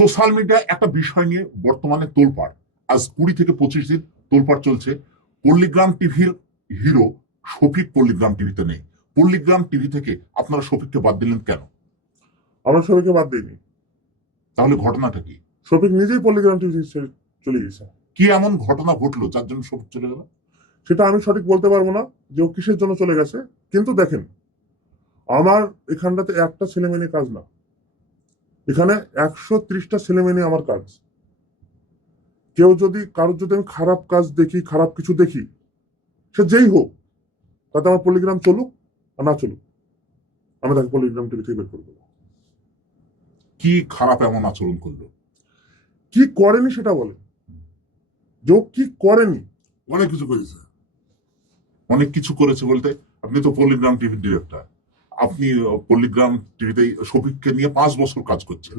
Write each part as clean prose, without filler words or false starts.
Social media একটা বিষয় নিয়ে বর্তমানে তোলপাড়। আজ 20 থেকে 25 দিন তোলপাড় চলছে। পল্লীগ্রাম টিভির হিরো শফিক পল্লীগ্রাম টিভিতে নেই। পল্লীগ্রাম টিভি থেকে আপনারা শফিককে বাদ দিলেন কেন? আমরা শফিককে বাদ দিইনি। তাহলে ঘটনাটা কি? শফিক নিজেই পল্লীগ্রাম টিভি চলে গেছে। কি এমন ঘটনা ঘটলো যার জন্য শফিক চলে গেল? সেটা আমি সঠিক বলতে পারবো না যে ও কিসের জন্য চলে গেছে। কিন্তু দেখেন, আমার এখানটাতে একটা ছেলে মেয়ে নিয়ে কাজ না, এখানে 130টা ছেলে মেয়ে নিয়ে আমার কাজ। কেউ যদি কারোর যদি আমি খারাপ কাজ দেখি, খারাপ কিছু দেখি, সে যেই হোক, তাতে আমার পল্লীগ্রাম চলুক আর না চলুক, আমি তাকে পল্লীগ্রাম টিভি থেকে বের করে দেবো। কি খারাপ এমন আচরণ করলো? কি করেনি সেটা বলে, যে ও কি করেনি। অনেক কিছু করেছে। অনেক কিছু করেছে বলতে, আপনি তো পল্লীগ্রাম টিভির ডিরেক্টর। আপনি পল্লীগ্রাম টিভিতে শফিককে নিয়ে 5 বছর কাজ করছেন।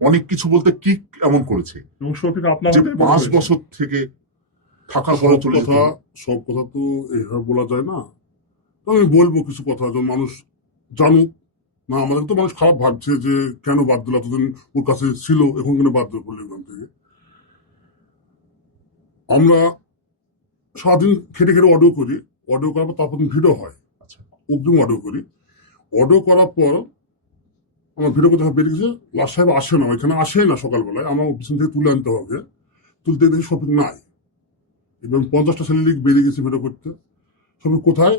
অনেক কিছু বলতে কি এমন করেছে এবং শফিক আপনার যে হাতেই বড় 5 হয়েছে। বছর থেকে থাকার সব পরে চলে যেতে কথা হবে? সব কথা তো এইভাবে বলা যায় না। তো আমি বলবো কিছু কথা যেন মানুষ জানুক। না, আমাদের তো মানুষ খারাপ ভাবছে যে কেন বাদ দিল, এতদিন ওর কাছে ছিল, এখন কেন বাদ দিল পল্লীগ্রাম থেকে। আমরা সারাদিন খেটে খেটে অডিও করি, অডিও করার পর তারপর ভিডিও হয়। আচ্ছা, অগ্রিম অডিও করি, অডিও করার পর আমার ভিডিও কোথাও বেরিয়ে গেছে। লাস্ট সাহেব আসে না, ওইখানে আসেই না সকালবেলায়, আমার পিছন থেকে তুলে আনতে হবে। তুলতে দেখি শফিক নাই। এবং 50টা ছেলে লিগ বেরিয়ে গেছে ভিডিও করতে। শফিক কোথায়?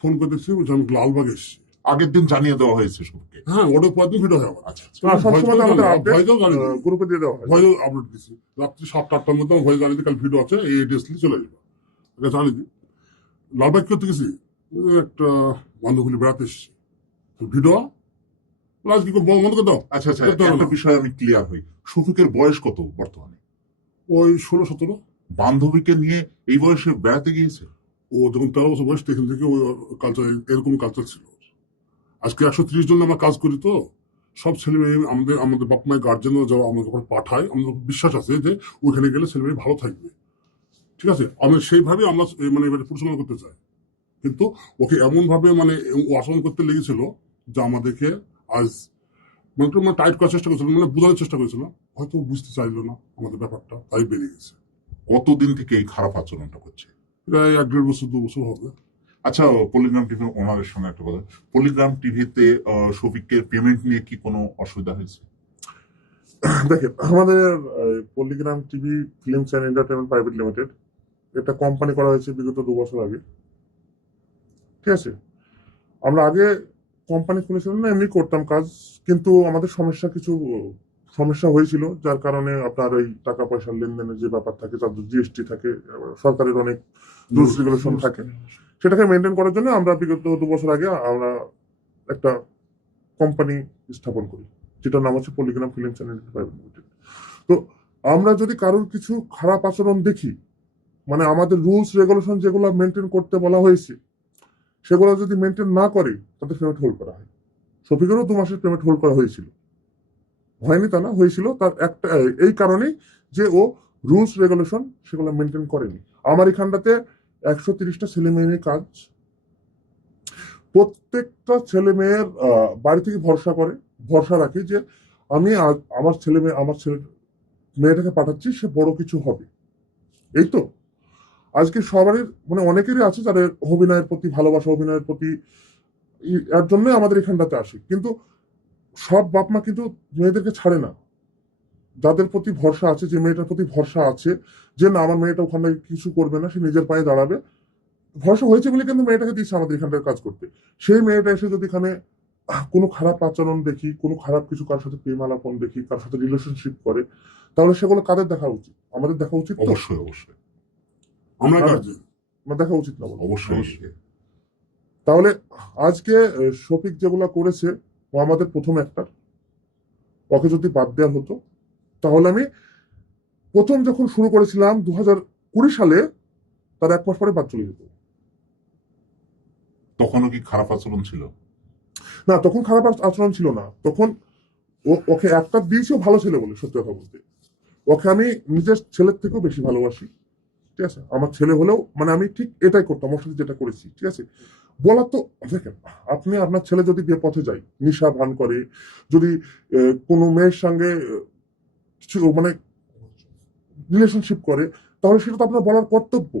ফোন করে দেখছি, বলছে আমি লালবাগ এসেছি। আগের দিন জানিয়ে দেওয়া হয়েছে সবকে। হ্যাঁ, অর্ডার পর দিন ভিডিও হয় আমার। আচ্ছা আচ্ছা। সবসময় আমাদের আপডেট ভয়েসও জানি, গ্রুপে দিয়ে দেওয়া হয়। ভয়েসও আপলোড দিচ্ছি। রাত্রি 7টা-8টার মধ্যে আমার ভয়েস জানি দিই, কাল ভিডিও আছে, এই এড্রেস দিয়ে চলে যাবে। এটা জানি দিই। লালবাগ করতে গেছি, একটা বান্ধবী বেড়াতে এসেছি, ভিডিও লাস্ট কি বন্ধ করে দাও। আচ্ছা আচ্ছা, করতে হবে একটা না। বিষয় আমি ক্লিয়ার হই। শফিকের বয়স কত বর্তমানে? ওই 16-17। বান্ধবীকে নিয়ে এই বয়সে বেড়াতে গিয়েছে? ও যখন 13 বছর বয়স, তখন থেকে ওই কালচার, এরকম কালচার ছিল। আজকে 130 জন আমরা কাজ করি, তো সব ছেলে মেয়ে আমাদের আমাদের বাপ মায়ের গার্জেনরা যারা আমাদের যখন পাঠায়, আমাদের বিশ্বাস আছে যে ওইখানে গেলে ছেলে মেয়ে ভালো থাকবে। ঠিক আছে, আমরা সেইভাবে আমরা মানে এবারে পরিচালনা করতে চাই। কিন্তু ওকে এমন ভাবে মানে ও আচরণ করতে লেগেছিল যে আমাদেরকে আজ মানে একটু মানে টাইট করার চেষ্টা করেছিল, মানে বোঝানোর চেষ্টা করেছিল। হয়তো ও বুঝতে চাইলো না আমাদের ব্যাপারটা, তাই বেরিয়ে গেছে। কতদিন থেকে এই খারাপ আচরণটা করছে? প্রায় 1-1.5 বছর 2 বছর হবে। আচ্ছা, পলিগ্রাম টিভির ওনারের সঙ্গে একটা কথা, পলিগ্রাম টিভিতে শফিকের পেমেন্ট নিয়ে কি কোনো অসুবিধা হয়েছে? দেখেন, আমাদের Palligram TV films and entertainment private limited, এটা কোম্পানি করা হয়েছে বিগত 2 বছর আগে। ঠিক আছে, আমরা আগে কোম্পানি খুলেছিলাম না, এমনি করতাম কাজ, কিন্তু আমাদের কিছু সমস্যা হয়েছিল, যার কারণে আপনার ওই টাকা পয়সার লেনদেনের যে ব্যাপার থাকে, তার জিএসটি থাকে, সরকারের অনেক রুলস রেগুলেশন থাকে, সেটাকে মেনটেন করার জন্য আমরা বিগত 2 বছর আগে আমরা একটা কোম্পানি স্থাপন করি, যেটার নাম হচ্ছে Palligram films and entertainment private limited. তো আমরা যদি কারোর কিছু খারাপ আচরণ দেখি, মানে আমাদের রুলস রেগুলেশন যেগুলো মেনটেন করতে বলা হয়েছে, সেগুলো যদি মেনটেন না করে, তাদের পেমেন্ট হোল্ড করা হয়। শফিকেরও 2 মাসের পেমেন্ট হোল্ড করা হয়েছিল, হয়নি তা না, হয়েছিল। তার একটা এই কারণেই যে ও রুলস রেগুলেশন সেগুলো মেনটেন করেনি। আমার এখানটাতে 130টা ছেলে মেয়ে নিয়ে কাজ। প্রত্যেকটা ছেলে মেয়ের বাড়ি থেকে ভরসা রাখি যে আমি আমার ছেলে মেয়েটাকে পাঠাচ্ছি, সে বড় কিছু হবে। এই তো আজকে সবারই মানে অনেকেরই আছে যাদের অভিনয়ের প্রতি ভালোবাসা, অভিনয়ের প্রতি, এর জন্য আমাদের এখানটাতে আসে। কিন্তু সব বাপ মা কিন্তু মেয়েদেরকে ছাড়ে না। যাদের প্রতি ভরসা আছে, যে মেয়েটার প্রতি ভরসা আছে যে না আমার মেয়েটা ওখানে কিছু করবে না, সে নিজের পায়ে দাঁড়াবে, ভরসা হয়েছে বলে কিন্তু মেয়েটাকে দিচ্ছে আমাদের এখানটার কাজ করতে। সেই মেয়েটা এসে যদি এখানে কোনো খারাপ আচরণ দেখি, কোনো খারাপ কিছু কার সাথে প্রেম আলাপন দেখি, কার সাথে রিলেশনশিপ করে, তাহলে সেগুলো কাদের দেখা উচিত? আমাদের দেখা উচিত তো? অবশ্যই অবশ্যই। আমরা আমরা- গার্জেন। আমার দেখা উচিত না বলো? অবশ্যই। তাহলে আজকে শফিক যেগুলা করেছে, ও আমাদের প্রথম একটা, ওকে যদি বাদ দেওয়া হতো, তাহলে আমি প্রথম যখন শুরু করেছিলাম 2020 সালে, তার 1 মাস পরে বাদ চলে যেত। তখনও কি খারাপ আচরণ ছিল? না, তখন খারাপ আচরণ ছিল না। তখন ওকে একটা দিয়েছি, ও ভালো ছেলে বলে, সত্যি কথা বলতে। ওকে আমি নিজের ছেলের থেকেও বেশি ভালোবাসি। ঠিক আছে, আমার ছেলে হলেও মানে আমি ঠিক এটাই করতাম, ওর সাথে যেটা করেছি। ঠিক আছে, বলার তো দেখেন, আপনি আপনার ছেলে যদি বিয়ে পথে যায়, নিশা ভান করে, যদি কোনো মেয়ের সঙ্গে মানে রিলেশনশিপ করে, তাহলে সেটা তো আপনার বলার কর্তব্য।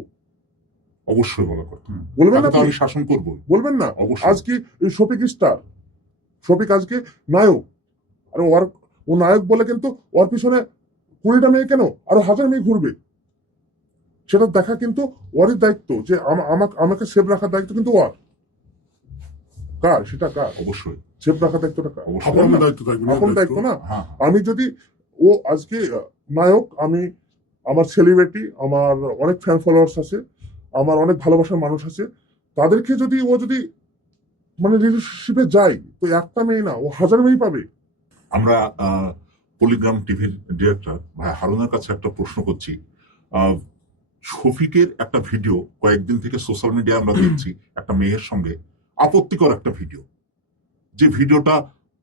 অবশ্যই বলা কথা। বলবেন না তাকে তো আপনি? আমি শাসন করবো। বলবেন না? অবশ্যই। আজকে এই শফিক স্টার, শফিক আজকে নায়ক, আর ও নায়ক বলে কিন্তু ওর পিছনে 20টা মেয়ে কেন, আরো 1000 মেয়ে ঘুরবে। সেটা দেখা কিন্তু ওরই দায়িত্ব, যে আমাকে সেভ রাখার দায়িত্ব কিন্তু ওর। কার সেটা? কার অবশ্যই। সেভ রাখার দায়িত্বটা কার? অবশ্যই। আপনার দায়িত্ব থাকবে, আপন দায়িত্ব না? হ্যাঁ। আমি যদি, ও আজকে নায়ক, আমি, আমার সেলিব্রিটি, আমার অনেক ফ্যান ফলোয়ার্স আছে, আমার অনেক ভালোবাসার মানুষ আছে, তাদেরকে যদি ও যদি মানে রিলেশনশিপে যায়, তো একটা মেয়ে না, ও 1000 মেয়ে পাবে। আমরা পলিগ্রাম টিভির ডিরেক্টর ভাই হারুনের কাছে একটা প্রশ্ন করছি। আহ, শফিকের একটা ভিডিও কয়েকদিন থেকে সোশ্যাল মিডিয়ায় আমরা দেখছি, একটা মেয়ের সঙ্গে আপত্তিকর একটা ভিডিও, যে ভিডিওটা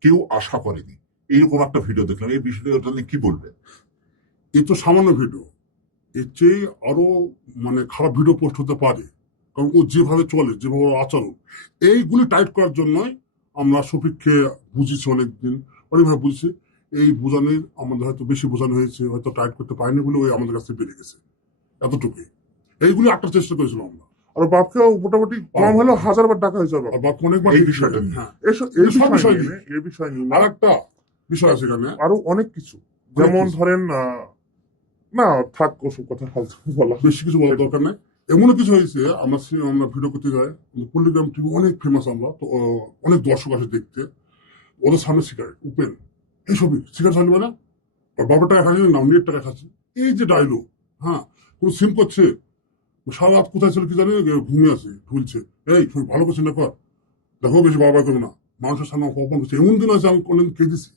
কেউ আশা করেনি, এইরকম একটা ভিডিও দেখলাম। এই ভিডিওটা নিয়ে কি বলবেন? এই তো সামান্য ভিডিও, এর চেয়ে আরো মানে খারাপ ভিডিও পোস্ট হতে পারে। কারণ ও যেভাবে চলে, যেভাবে ওর আচরণ, এইগুলি টাইট করার জন্যই আমরা শফিককে বুঝিয়েছি অনেকদিন, অনেকভাবে বুঝছি। এই বোঝানোর আমাদের হয়তো বেশি বোঝানো হয়েছে, হয়তো টাইট করতে পারিনি বলে ওই আমাদের কাছে বেড়ে গেছে, এতটুকুই। এইগুলি আটটার চেষ্টা করেছিলাম আমরা। আর বাপকেও মোটামুটি কম হলেও 1000 বার টাকা হয়েছে বাপ। আর বাপ অনেকবার এই দেখেছি। বিষয়টা নিয়ে। হ্যাঁ, এই সব বিষয় বিষয় নিয়ে, এই বিষয় নিয়ে আর না, একটা বিষয় আছে এখানে। আরো অনেক কিছু, যেমন কিছু। ধরেন না থাক, ওসব কথা ফালতু বলা। বেশি কিছু বলার দরকার নেই। এমনও কিছু হয়েছে, আমরা ভিডিও করতে যাই, পল্লিগ্রাম টিভি অনেক ফেমাস, আমরা তো অনেক দর্শক আসে দেখতে, ওদের সামনে সিগারেট ওপেন, এইসবই সিগারেট চালবে না, আর বাবার টাকা খাচ্ছি না, নিজের টাকা খাচ্ছি, এই যে ডায়লগ। হ্যাঁ, কোন সিম করছে, সারা রাত কোথায় ছিল কি জানি, ঘুমিয়ে আছে, ঝুলছে, এই শরীর ভালো করছে না, কর দেখো, বেশি বাবা করবে না, মানুষের সামনে অপমান করছে। এমন দিন আছে আমি কোনদিন খেয়ে দিছি,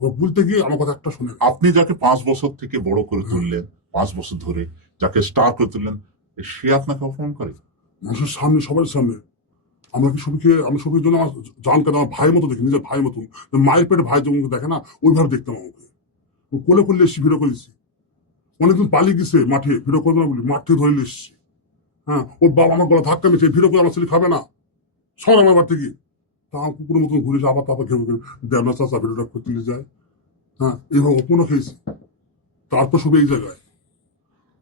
ও বলতে গিয়ে আমার কথা একটা শুনে। আপনি যাকে 5 বছর থেকে বড় করে তুললেন, 5 বছর ধরে যাকে স্টার করে তুললেন, সে আপনাকে অপমান করে? মানুষের সামনে, সবার সামনে। আমরা কি সবকে, আমি সবের জন্য আমার জান কাদা, আমার ভাইয়ের মতো দেখি, নিজের ভাইয়ের মতন, মায়ের পেটে ভাই যেমন দেখে না, ওইভাবে দেখতাম আমাকে। ও কোলে করলে এসছি, ভিডিও করেছি, অনেকদিন পালিয়ে গেছে মাঠে, ভিডিও করবে না বলি, মাঠ থেকে ধরে নিয়ে এসছি। হ্যাঁ, ওর বাবা আমার গলা ধাক্কা মেছে, ভিডিও করে আমার ছেলে খাবে না, সর আমার বাড়ি থেকে। তা আমার কুকুরের মতন ঘুরেছে, আবার তারপর ঘেউ ঘেউ দেবনা চাষা ভিডিওটা করতে নিয়ে যায়। হ্যাঁ, এইভাবে অপনও খেয়েছি, তারপর সব এই জায়গায়।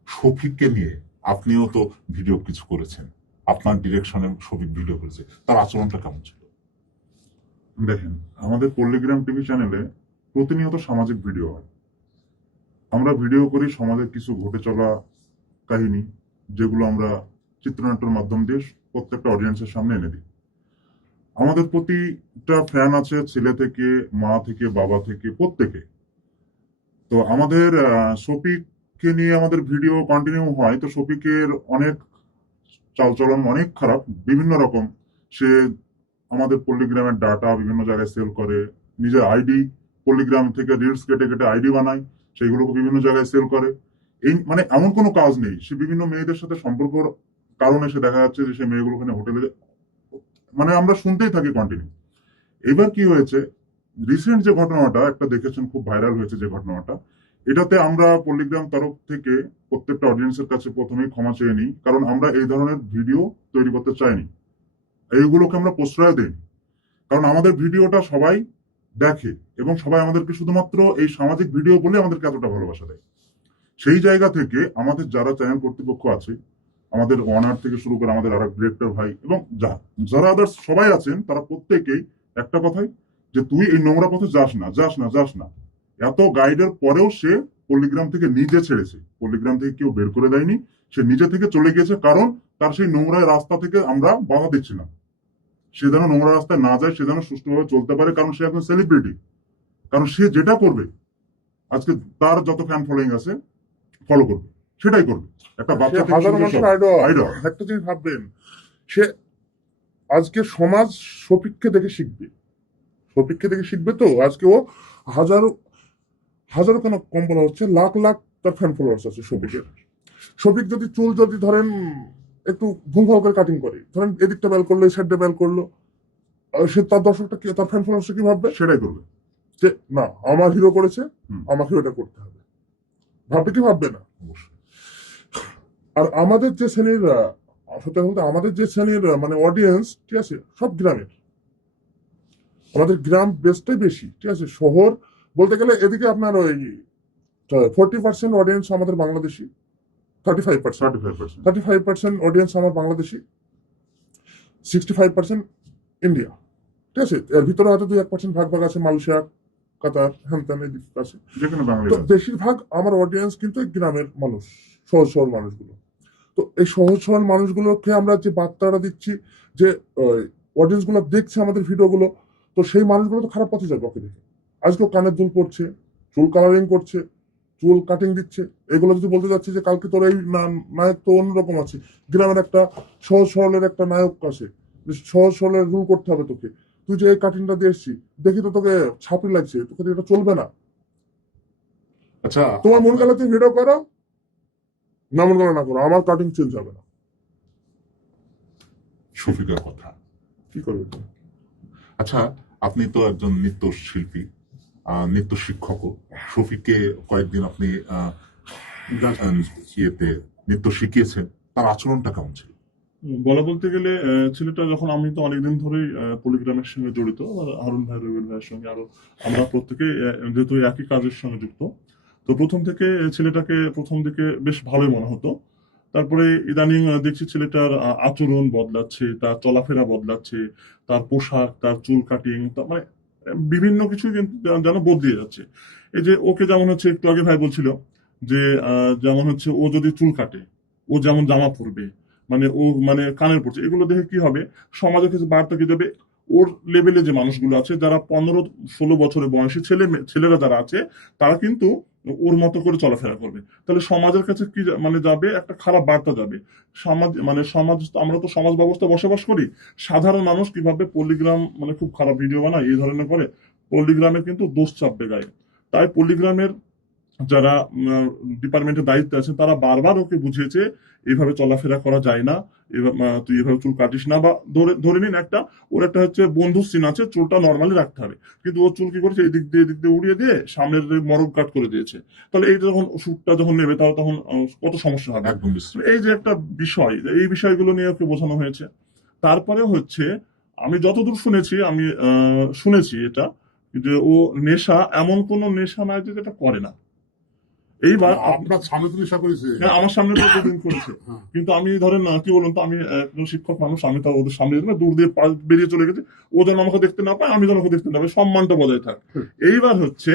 শফিককে নিয়ে আপনিও তো ভিডিও কিছু করেছেন, আপনার ডিরেকশনে শফিক ভিডিও করেছে, তার আচরণটা কেমন ছিল? দেখেন, আমাদের পল্লিগ্রাম টিভি চ্যানেলে প্রতিনিয়ত সামাজিক ভিডিও হয়। আমরা ভিডিও করি সমাজের কিছু ঘটে চলা কাহিনী, যেগুলো আমরা চিত্রনাট্যের মাধ্যম দিয়ে প্রত্যেকটা অডিয়েন্সের সামনে এনে দিই। আমাদের প্রতিটা ফ্যান আছে, ছেলে থেকে, মা থেকে, বাবা থেকে, প্রত্যেকে। তো আমাদের শফিককে নিয়ে আমাদের ভিডিও কন্টিনিউ হয়। তো শফিকের অনেক চালচলন অনেক খারাপ, বিভিন্ন রকম। সে আমাদের পল্লিগ্রামের ডাটা বিভিন্ন জায়গায় সেল করে, নিজের আইডি, পল্লিগ্রাম থেকে রিলস কেটে কেটে আইডি বানায়, সেইগুলোকে বিভিন্ন জায়গায় সেল করে। এই মানে এমন কোনো কাজ নেই, সে বিভিন্ন মেয়েদের সাথে সম্পর্কর কারণে সে দেখা যাচ্ছে যে সে মেয়েগুলো ওখানে হোটেলে, মানে আমরা শুনতেই থাকি কন্টিনিউ। এবার কি হয়েছে, রিসেন্ট যে ঘটনাটা একটা দেখেছেন, খুব ভাইরাল হয়েছে যে ঘটনাটা, এটাতে আমরা পল্লিগ্রাম তরফ থেকে প্রত্যেকটা অডিয়েন্সের কাছে প্রথমেই ক্ষমা চেয়ে নিই, কারণ আমরা এই ধরনের ভিডিও তৈরি করতে চাইনি, এইগুলোকে আমরা প্রশ্রয় দিই। কারণ আমাদের ভিডিওটা সবাই দেখে এবং সবাই আমাদেরকে শুধুমাত্র এই সামাজিক ভিডিও বলে আমাদেরকে এতটা ভালোবাসা দেয়। সেই জায়গা থেকে আমাদের যারা চ্যানেল কর্তৃপক্ষ আছে, আমাদের ওয়ানার থেকে শুরু করে আমাদের আর এক ডিরেক্টর ভাই এবং যারা আদার্স সবাই আছেন, তারা প্রত্যেকেই একটা কথাই, যে তুই এই নোংরা পথে যাস না, যাস না, যাস না। এত গাইডের পরেও সে পল্লিগ্রাম থেকে নিজে ছেড়েছে, পল্লিগ্রাম থেকে কেউ বের করে দেয়নি, সে নিজে থেকে চলে গিয়েছে, কারণ তার সেই নোংরা রাস্তা থেকে আমরা বাধা দিচ্ছিলাম। সে যেন নোংরা রাস্তায় না যায়, সে যেন সুষ্ঠুভাবে চলতে পারে, কারণ সে এখন সেলিব্রিটি। কারণ সে যেটা করবে, আজকে তার যত ফ্যান ফলোইং আছে ফলো করবে, সেটাই করবে। একটা বাচ্চা থেকে হাজার শুরু করে মানুষের সব। আইডল। আইডল। একটা জিনিস ভাববেন, সে আজকে সমাজ শফিককে দেখে শিখবে, শফিককে দেখে শিখবে। তো আজকে ও হাজারো হাজারো কেন কম বলা হচ্ছে, লাখ লাখ তার ফ্যান ফলোয়ার্স আছে শফিকের। শফিক যদি চুল যদি ধরেন একটু ভুলভাল করে কাটিং করে, ধরেন এদিকটা বেল করলো, এই সাইডটা বেল করলো, সে তার দর্শকটা কি, তার ফ্যান ফলোয়ার্স কি ভাববে? সেটাই করবে। যে না, আমার হিরো করেছে, হুম। আমাকে এটা করতে হবে। ভাববে কি ভাববে না? অবশ্যই। আর আমাদের যে শ্রেণীর সত্যি বলতে আমাদের যে শ্রেণীর মানে অডিয়েন্স, ঠিক আছে, সব গ্রামের, আমাদের গ্রাম বেসটাই বেশি, ঠিক আছে। শহর বলতে গেলে এদিকে আপনার ওই 40% অডিয়েন্স আমাদের বাংলাদেশি, 35% 35%। 35% অডিয়েন্স আমার বাংলাদেশি, 65% ইন্ডিয়া। ঠিক আছে, এর ভিতরে হয়তো 2-1% ভাগ ভাগ আছে, মালয়েশিয়া, কাতার, হ্যান ত্যান এই দিক আছে। যেখানে বাঙালি তো আছে। বেশিরভাগ আমার অডিয়েন্স কিন্তু এই গ্রামের মানুষ, সহজ সরল মানুষগুলো। তো এই সহজ সরল মানুষগুলোকে আমরা যে বার্তাটা দিচ্ছি, যে অডিয়েন্স গুলো দেখছে আমাদের ভিডিওগুলো, তো সেই মানুষগুলো তো খারাপ পথে যাবে ওকে দেখে। আজকেও কানের দুল পড়ছে, চুল কালারিং করছে, চুল কাটিং দিচ্ছে, এগুলো যদি বলতে যাচ্ছে যে কালকে তোর এই নায়ক তো অন্যরকম আছে, গ্রামের একটা সহজ সরলের একটা নায়ক আছে, যে সহজ সরলের রুল করতে হবে তোকে, তুই যে এই কাটিংটা দিয়ে এসছি দেখি তো তোকে ছাপড়ি লাগছে, তোকে তো এটা চলবে না। আচ্ছা, তোমার মন গেলে তুমি ভিডিও করো, না মন গেলে না করো, আমার কাটিং চেঞ্জ হবে না। শফিকের কথা, কি করবে তুমি? আচ্ছা, আপনি তো একজন নৃত্য শিল্পী, নৃত্য শিক্ষকও। শফিককে কয়েকদিন আপনি ইয়েতে নৃত্য শিখিয়েছেন, তার আচরণটা কেমন ছিল? বলা বলতে গেলে ছেলেটা যখন, আমি তো অনেকদিন ধরেই পলিগ্রামের সঙ্গে জড়িত, হারুন ভাই, রবিউল ভাইয়ের সঙ্গে আরো আমরা প্রত্যেকে যেহেতু একই কাজের সঙ্গে যুক্ত, তো প্রথম থেকে ছেলেটাকে প্রথম দিকে বেশ ভালো মনে হতো। তারপরে ইদানিং দেখছি ছেলেটার আচরণ বদলাচ্ছে, তার চলাফেরা বদলাচ্ছে, তার পোশাক, তার চুল কাটিং, মানে বিভিন্ন কিছু কিন্তু যেন বদলে যাচ্ছে। এই যে ওকে যেমন হচ্ছে একটু আগে ভাই বলছিল যে যেমন হচ্ছে ও যদি চুল কাটে, ও যেমন জামা পরবে, মানে ও মানে কানের পড়ছে, এগুলো দেখে কি হবে, সমাজে কিছু বার্তা কি যাবে, ওর লেভেলে যে মানুষগুলো আছে, যারা 15-16 বছরের বয়সী ছেলেরা যারা আছে, তারা কিন্তু ওর মতো করে চলাফেরা করবে। তাহলে সমাজের কাছে কি মানে যাবে, একটা খারাপ বার্তা যাবে। সমাজ, আমরা তো সমাজ ব্যবস্থা বসবাস করি, সাধারণ মানুষ কিভাবে পল্লিগ্রাম মানে খুব খারাপ ভিডিও বানায় এই ধরনের করে, পল্লিগ্রামে কিন্তু দোষ চাপবে গায়ে। তাই পল্লিগ্রামের যারা ডিপার্টমেন্টের দায়িত্বে আছে, তারা বারবার ওকে বুঝিয়েছে এইভাবে চলাফেরা করা যায় না, তুই এভাবে চুল কাটিস না, বা ধরে ধরে নিন একটা, ওর একটা হচ্ছে বন্ধু সিন আছে, চুলটা নর্মালি রাখতে হবে, কিন্তু ও চুল কি করেছে, এদিক দিয়ে উড়িয়ে দিয়ে সামনের মরক কাট করে দিয়েছে। তাহলে এই যখন শুটটা যখন নেবে, তাহলে তখন কত সমস্যা হবে। একদম বিশ্রী। এই যে একটা বিষয়, এই বিষয়গুলো নিয়ে ওকে বোঝানো হয়েছে। তারপরে হচ্ছে, আমি যতদূর শুনেছি, আমি শুনেছি এটা, যে ও নেশা, এমন কোন নেশা নাই যে যেটা করে না। এইবার আপনার সামনে তো নেশা করেছে। হ্যাঁ, আমার সামনে তো দুদিন করেছে, হ্যাঁ। কিন্তু আমি ধরেন কি বলুন তো, আমি একজন শিক্ষক মানুষ, আমি তো ওদের সামনে দিয়ে না, দূর দিয়ে বেরিয়ে চলে গেছি, ও যেন আমাকে দেখতে না পায়, আমি যেন ওকে দেখতে না পাই, সম্মানটা বজায় থাক। এইবার হচ্ছে,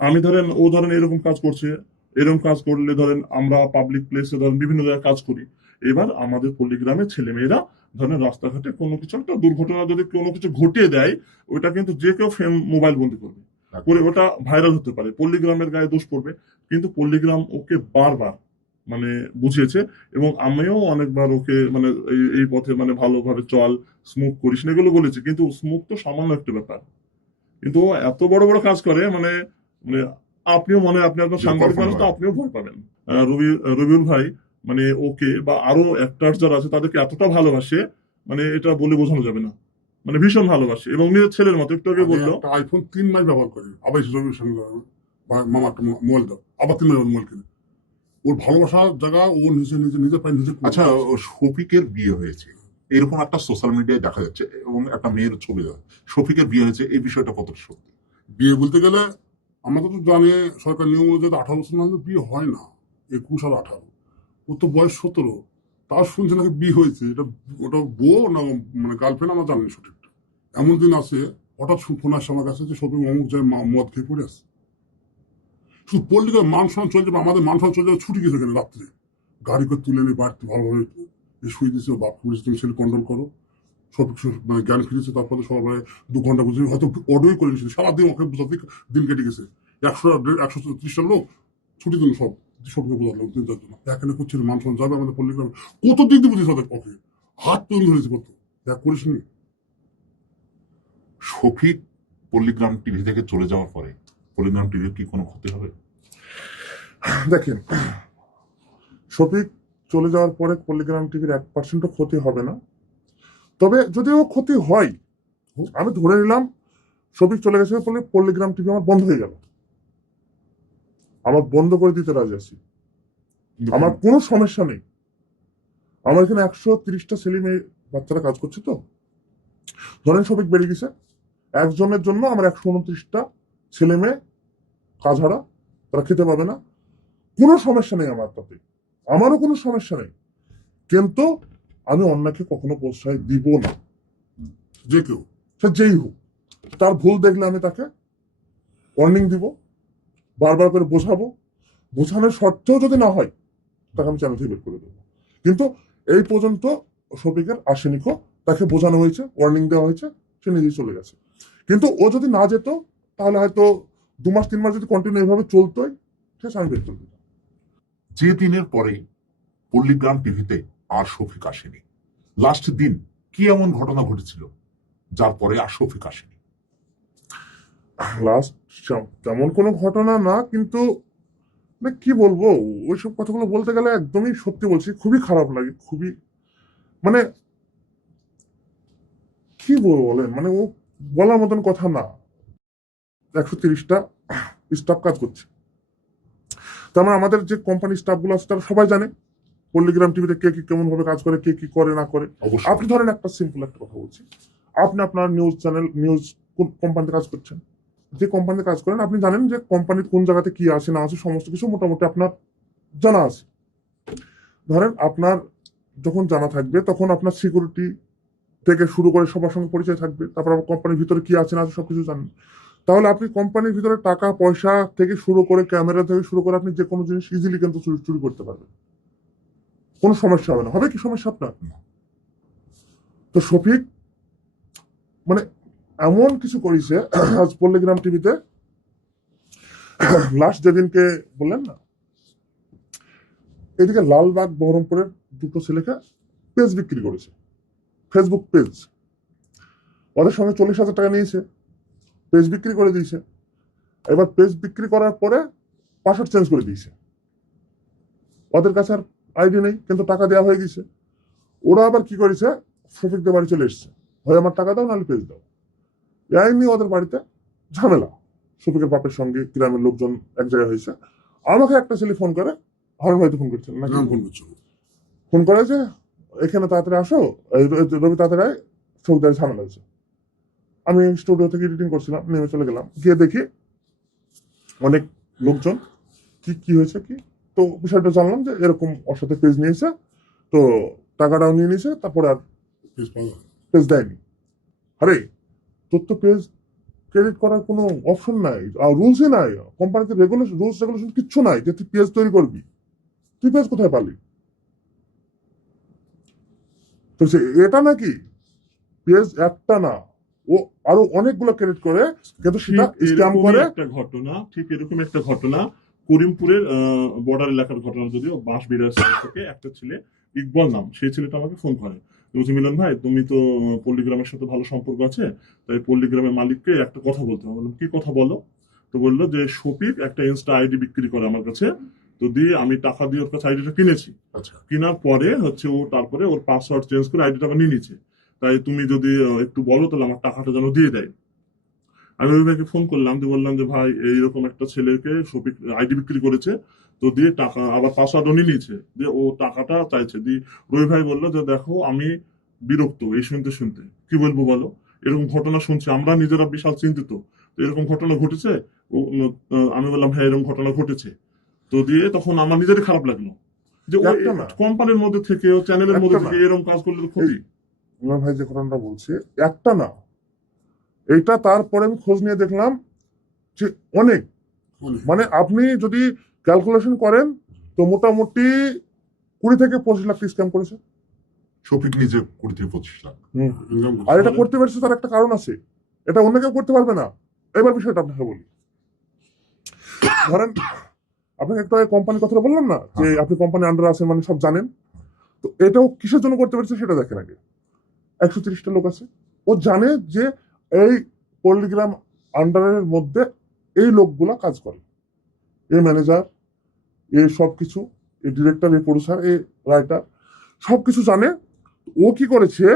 আমি ধরেন, ও ধরেন এরকম কাজ করছে, এরকম কাজ করলে ধরেন আমরা পাবলিক প্লেসে ধরেন বিভিন্ন জায়গায় কাজ করি, এবার আমাদের পল্লীগ্রামের ছেলেমেয়েরা ধরেন রাস্তাঘাটে কোনো কিছু একটা দুর্ঘটনা যদি কোনো কিছু ঘটিয়ে দেয়, ওটা কিন্তু যে কেউ মোবাইল বন্দি করবে, করে ওটা ভাইরাল হতে পারে, পল্লীগ্রামের গায়ে দোষ পড়বে। কিন্তু পল্লীগ্রাম ওকে বারবার মানে বুঝিয়েছে, এবং আমিও অনেকবার ওকে মানে এই পথে মানে ভালোভাবে চল, স্মোক করিস না, এগুলো বলেছি, কিন্তু স্মোক তো সামান্য একটা ব্যাপার, কিন্তু ও এত বড় বড় কাজ করে, মানে মানে আপনিও মনে হয়, আপনি আপনার যে সাংবাদিক কল্পনা মানুষ, তো হয়। আপনিও ভয় পাবেন। রবিউল ভাই মানে ওকে বা আরো অ্যাক্টর যারা আছে তাদেরকে এতটা ভালোবাসে, মানে এটা বলে বোঝানো যাবে না, মানে ভীষণ ভালোবাসে, এবং নিজের ছেলের মতো। একটু আগে বললো একটা আইফোন 3 মাস ব্যবহার করে, আবার এসে রবির সঙ্গে মামা একটা মোবাইল দাও, আবার 3 মাস মোবাইল কিনে। ওর ভালোবাসার জায়গা ও নিজে পায়, নিজে করে। আচ্ছা, শফিকের বিয়ে হয়েছে, এরকম একটা সোশ্যাল মিডিয়ায় দেখা যাচ্ছে, এবং একটা মেয়ের ছবি দেওয়া, শফিকের বিয়ে হয়েছে, এই বিষয়টা কত সত্যি? বিয়ে বলতে গেলে আমরা তো জানি সরকার নিয়ম অনুযায়ী 18 বছর না হলে বিয়ে হয় না, 21 আর 18। ওর তো বয়স 17, তার শুনছে নাকি বিয়ে হয়েছে। এটা ওটা বউ না মানে গার্লফ্রেন্ড আমরা জানি সঠিকটা। এমন দিন আছে, হঠাৎ ফোন আসছে আমার কাছে যে সবই অমুক যায় মদ খেয়ে পড়ে আছে। শুধু পল্লিকার মান সম্মান চলে যাবে, আমাদের মান সম্মান চলে যাবে, ছুটি গেছে এখানে রাত্রে গাড়ি করে তুলে নিয়ে বাড়িতে ভালোভাবে শুয়ে দিয়েছে, বাপ পুলিশ তুমি ছেলে কন্ট্রোল করো, সব কিছু মানে জ্ঞান ফিরেছে। তারপরে সবাই 2 ঘন্টা বুঝে হয়তো অর্ডারই করে নিয়েছিল, সারাদিন ওকে বোঝাতে দিন কেটে গেছে। 130টা লোক ছুটি দিন, সবকে বোঝালো দিনটার জন্য। এখানে করছিল মান সম্মান যাবে আমাদের পল্লিগ্রামে, কত দিক দিয়ে বুঝেছে ওদের পক্ষে, হাত তৈরি হয়েছে কত, দেখ করিস নি। শফিক পল্লিগ্রাম টিভি থেকে চলে যাওয়ার পরে পল্লিগ্রাম টিভির কি কোনো ক্ষতি হবে? দেখেন, শফিক চলে যাওয়ার পরে পল্লিগ্রাম টিভির 1% ক্ষতি হবে না। তবে যদিও ক্ষতি হয়, আমি ধরে নিলাম শফিক চলে গেছে বলে পল্লিগ্রাম টিভি আমার বন্ধ হয়ে গেল, আমার বন্ধ করে দিতে রাজি আছি, আমার কোনো সমস্যা নেই। আমার এখানে 130টা ছেলে মেয়ে বাচ্চারা কাজ করছে, তো ধরেন শফিক বেরিয়ে গেছে, একজনের জন্য আমার 129টা ছেলে মেয়ে কাজ হারা, তারা খেতে পাবে না, কোনো সমস্যা নেই আমার তাতে, আমারও কোনো সমস্যা নেই, কিন্তু আমি অন্যকে কখনো প্রশ্রয় দিব না, যে কেউ সে যেই হোক। তার ভুল দেখলে আমি তাকে ওয়ার্নিং দিব, বারবার করে বোঝাবো, বোঝানোর সত্ত্বেও যদি না হয় তাকে আমি চ্যানেল থেকে বের করে দেবো। কিন্তু এই পর্যন্ত শফিকের আসেনিকো, তাকে বোঝানো হয়েছে, ওয়ার্নিং দেওয়া হয়েছে, সে নিজেই চলে গেছে। কিন্তু ও যদি না যেত তাহলে হয়তো 2 মাস 3 মাস যদি কন্টিনিউ এইভাবে চলতোই, ঠিক আছে, আমি বের করে দিতাম। যে দিনের পরে পল্লীগ্রাম টিভিতে আর শফিক আসেনি, লাস্ট দিন কি এমন ঘটনা ঘটেছিল যার পরে আর শফিক আসেনি? লাস্ট তেমন কোনো ঘটনা না, কিন্তু মানে কি বলবো, ওইসব কথাগুলো বলতে গেলে একদমই সত্যি বলছি, খুবই খারাপ লাগে, খুবই, মানে কি বলবো বলেন, মানে ও বলার মতন কথা না। 130টা স্টাফ কাজ করছে, তার মানে আমাদের যে কোম্পানি স্টাফ গুলো আছে তারা সবাই জানে পল্লীগ্রাম টিভিতে কে কি কেমন ভাবে কাজ করে, কে কি করে না করে। অবশ্যই। আপনি ধরেন একটা সিম্পল একটা কথা বলছি, আপনি আপনার নিউজ চ্যানেল, নিউজ কোন কোম্পানিতে কাজ করছেন, যে কোম্পানিতে কাজ করেন আপনি জানেন যে কোম্পানির কোন জায়গাতে কি আছে না আছে, সমস্ত কিছু মোটামুটি আপনার জানা আছে। ধরেন আপনার যখন জানা থাকবে তখন আপনার সিকিউরিটি থেকে শুরু করে সবার সঙ্গে পরিচয় থাকবে, তারপর আবার কোম্পানির ভিতরে কি আছে না আছে সবকিছু জানেন। তাহলে আপনি কোম্পানির ভিতরে টাকা পয়সা থেকে শুরু করে ক্যামেরা থেকে শুরু করে আপনি যে কোনো জিনিস ইজিলি কিন্তু চুরি করতে পারবেন, কোনো সমস্যা হবে না। হবে কি সমস্যা আপনার? তো শফিক মানে এমন কিছু করেছে আজ পল্লীগ্রাম টিভিতে, লাস্ট যেদিনকে বললেন না, এদিকে লালবাগ বহরমপুরের 2টো ছেলেকে পেজ বিক্রি করেছে, ফেসবুক পেজ, ওদের সঙ্গে 40,000 টাকা নিয়েছে, পেজ বিক্রি করে দিয়েছে। এবার পেজ বিক্রি করার পরে পাসওয়ার্ড চেঞ্জ করে দিয়েছে, ওদের কাছে আর আইডি নেই, কিন্তু টাকা দেওয়া হয়ে গেছে। ওরা আবার কি করেছে, শফিকদের বাড়ি চলে এসছে, হয় আমার টাকা দাও নাহলে পেজ দাও। এই নিয়ে ওদের বাড়িতে ঝামেলা, শফিকের বাপের সঙ্গে গ্রামের লোকজন এক জায়গায় হয়েছে। আমাকে একটা ছেলে ফোন করে, হারুন ভাই তো ফোন করছেন নাকি, নাম ফোন করছিল। ফোন করে যে এখানে তাড়াতাড়ি আসো, রবি তাড়াতাড়ি আয়, চৌকদারি ঝামেলা হয়েছে। আমি স্টুডিও থেকে এডিটিং করছিলাম, নেমে চলে গেলাম, গিয়ে দেখি অনেক লোকজন, কি কি হয়েছে কি, তো বিষয়টা জানলাম যে এরকম ওর সাথে পেজ নিয়েছে, তো টাকাটাও নিয়ে নিয়েছে, তারপরে আর পেজ পাওয়া যায়। পেজ দেয়নি। আরে তোর তো পেজ ক্রেডিট করার কোনো অপশন নাই, আর রুলসই নাই, কোম্পানিতে রেগুলেশন, রুলস রেগুলেশন কিচ্ছু নাই যে তুই পেজ তৈরি করবি। তুই পেজ কোথায় পালি? তো এটা নাকি পেজ একটা না, ও আরো অনেকগুলো ক্রেডিট করে, কিন্তু সেটা ঠিক স্ক্যাম এরকমই করে। একটা ঘটনা, ঠিক এরকম একটা ঘটনা করিমপুরের বর্ডার এলাকার ঘটনা, যদিও বাঁশবিড়া থেকে একটা ছেলে, ইকবাল নাম, সেই ছেলেটা আমাকে ফোন করে, বলছে মিলন ভাই তুমি তো পল্লীগ্রামের সাথে ভালো সম্পর্ক আছে, তাই পল্লীগ্রামের মালিককে একটা কথা বলতে হবে। বললাম কি কথা বলো? তো বললো যে শফিক একটা ইনস্টা আইডি বিক্রি করে আমার কাছে, তো দিয়ে আমি টাকা দিয়ে ওর কাছে আইডিটা কিনেছি, আচ্ছা, কেনার পরে হচ্ছে ও তারপরে ওর পাসওয়ার্ড চেঞ্জ করে আইডিটা নিয়ে নিচ্ছে, তাই তুমি যদি একটু বলো তাহলে আমার টাকাটা যেন দিয়ে দেয়। আমি রবি ভাইকে ফোন করলাম, দিয়ে বললাম যে ভাই এইরকম একটা ছেলেকে শফিক আইডি বিক্রি করেছে, তো দিয়ে টাকা আবার পাসওয়ার্ডও নিয়ে নিয়েছে, দিয়ে ও টাকাটা চাইছে। দিয়ে রবি ভাই বললো যে দেখো আমি বিরক্ত এই শুনতে শুনতে, কি বলবো বলো, এরকম ঘটনা শুনছি, আমরা নিজেরা বিশাল চিন্তিত, তো এরকম ঘটনা ঘটেছে। আমি বললাম হ্যাঁ এরকম ঘটনা ঘটেছে। তো দিয়ে তখন আমার নিজেরই খারাপ লাগলো যে ওই একটা না, কোম্পানির মধ্যে থেকে, চ্যানেলের মধ্যে একটা থেকে না। এরকম কাজ করলে তো ক্ষতি। আমার ভাই যে ঘটনাটা বলছে, একটা না, এইটা তারপরে আমি খোঁজ নিয়ে দেখলাম যে অনেক, অনেক। মানে আপনি যদি ক্যালকুলেশন করেন তো মোটামুটি 20 থেকে 25 লাখ স্ক্যাম করেছে। শফিক নিজে 20 থেকে 25 লাখ। ইনকাম করছে। আর এটা করতে পারছে তার একটা কারণ আছে, এটা অন্য কেউ করতে পারবে না। এবার বিষয়টা আপনাকে বলি, ধরেন আপনাকে একটা কোম্পানির কথা বললাম না যে আপনি কোম্পানি আন্ডার আছেন মানে সব জানেন, তো এটাও কিসের জন্য করতে পারছে সেটা দেখেন আগে। 130টা লোক আছে, ও জানে যে এই পল্লীগ্রাম আন্ডারের মধ্যে এই লোকগুলা কাজ করে, এই ম্যানেজার, এই সবকিছু, এই ডিরেক্টর, এই প্রডিউসার, এই রাইটার, সবকিছু জানে। ও কি করেছে,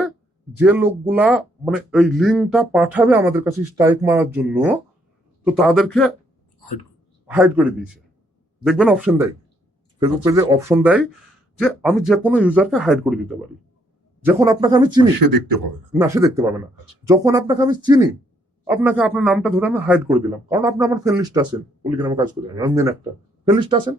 যে লোকগুলা মানে ওই লিঙ্কটা পাঠাবে আমাদের কাছে স্ট্রাইক মারার জন্য, তো তাদেরকে হাইড করে দিয়েছে। দেখবেন অপশন দেয়, ফেসবুক পেজে অপশন দেয় যে আমি যে কোনো ইউজারকে হাইড করে দিতে পারি। যখন আপনাকে আমি চিনি, সে দেখতে পাবে না। না সে দেখতে পাবে না। যখন আপনাকে আমি চিনি, আপনাকে আপনার নামটা ধরে আমি হাইড করে দিলাম, কারণ আপনি আমার ফ্রেন্ড লিস্টে আছেন, পলিগ্রামে কাজ করি আমি মেন একটা ফ্রেন্ড লিস্টে আছেন,